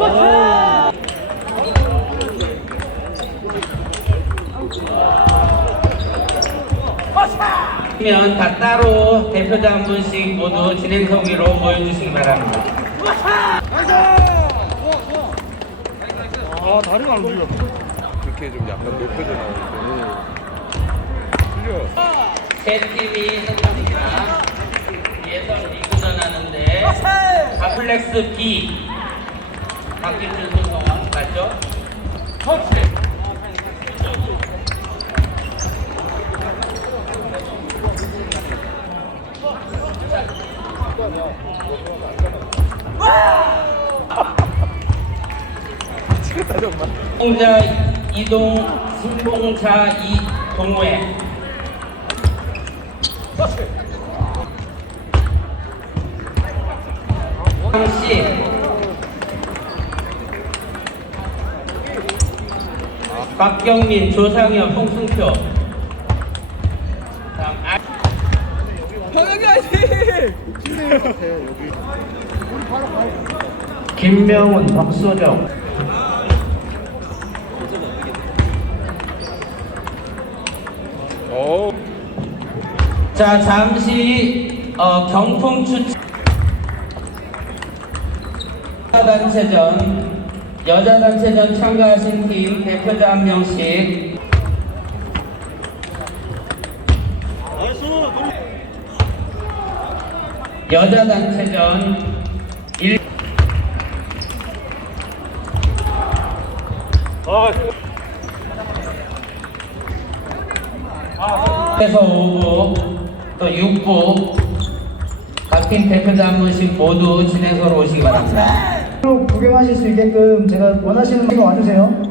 어. 면 다 따로 대표자 한 분씩 모두 진행석으로 모여주시기 바랍니다. 아 다리가 안 움직여 그렇게 좀 약간 높여져 나오는데 틀려 세 팀이 선정입니다. 예선 리그전 하는데 아플렉스 B 박기준 선수 맞죠? 미치겠다 정말 승봉자 이동 승봉자 이 동호회. 황씨. 박경민 조상현 홍승표. 다음 아- 김명훈 박소정. 어자 잠시 어, 경품 추 단체전 여자 단체전 참가하신 팀 대표자 한 명씩 여자 단체전 1 에서 5부 또 6부 각팀 대표자 한 분씩 모두 진행서로 오시기 바랍니다. 구경하실 수 있게끔 제가 원하시는 거 와주세요.